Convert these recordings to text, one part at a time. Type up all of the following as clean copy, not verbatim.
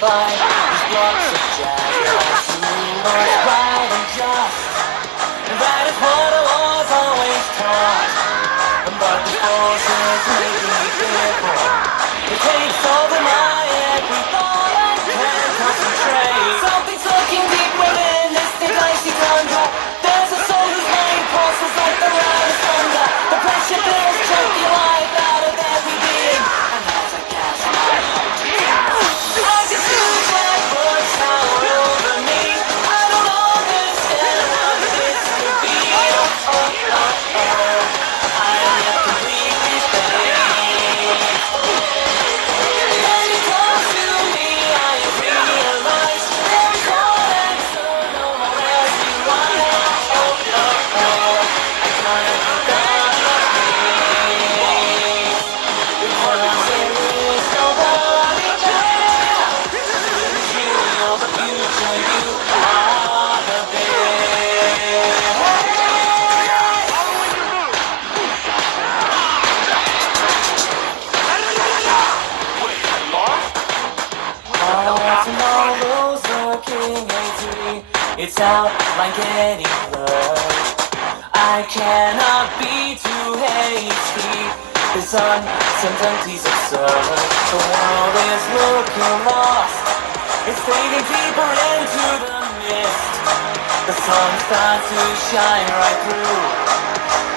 By these blocks of jazz, who's right and just, and that is what I was always taught. But the forces making me fearful. It takes over my every thought. I can't concentrate. Something's lurking deep within this icy tundra. There's a soul whose mind pulses like the loudest thunder. The pressure feels choking life out of every being. And as I gasp, my heart I just feel that voice power over me. I don't understand what this could be. I am yet completely fake. When it comes to me, I realize there's no answer, no more rescue. I kinda forgot my face. Because there is nobody there. You're the future, you are the best. Tomorrow's looking hazy. It's outline getting blurred. I cannot be too hasty. This uncertainty's absurd. The world is looking lost. It's fading deeper into the mist. The sun starts to shine right through.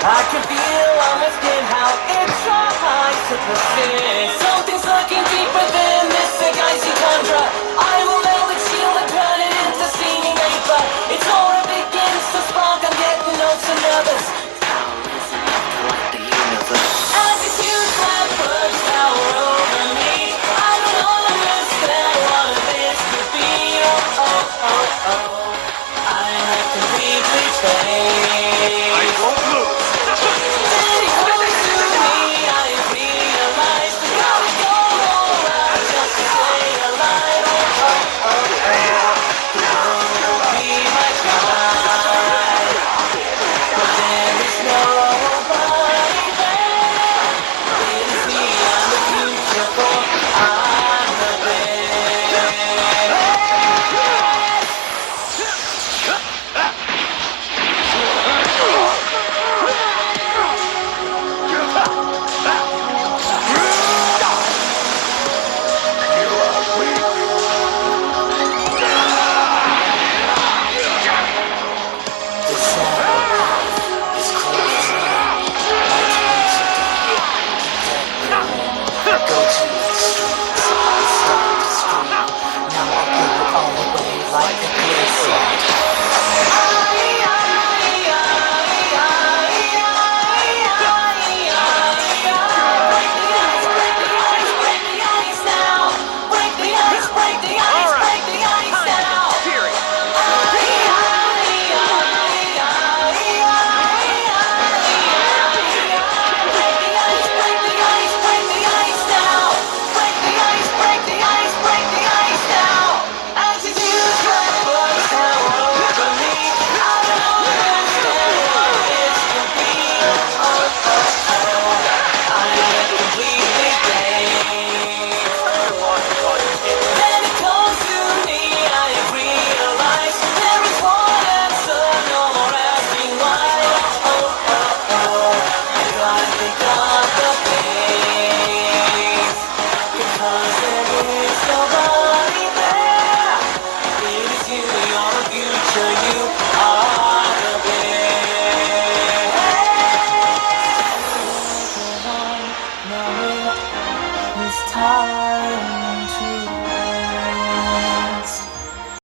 I can feel almost in how it tries to persist. Something's lurking deep within this icy tundra.